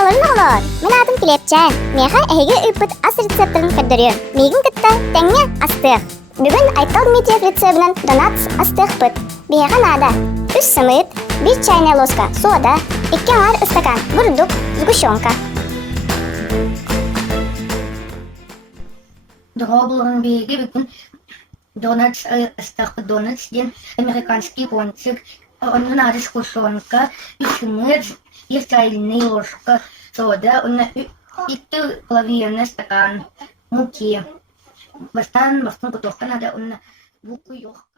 Nağlar. Men adım Kilepçen. Meha эһиге үппүт ас рецептарын кырдырыйын. Мигин кытта теңе астык. Бүгүн Айтал Дмитриев рецебинен донат астык пыт. Бега нада. 3 сымыт, 1 чайная ложка сода, 2 ар стакан бурдук, сгущенка. Дроблерын беги бүгүн донатс астык донатс ден американский пончик. Onun adı sgущенка, 3 сымыт, 1 чайная ложка сода, 2,5 стакан муки. Бастан готовка надо, буку yok.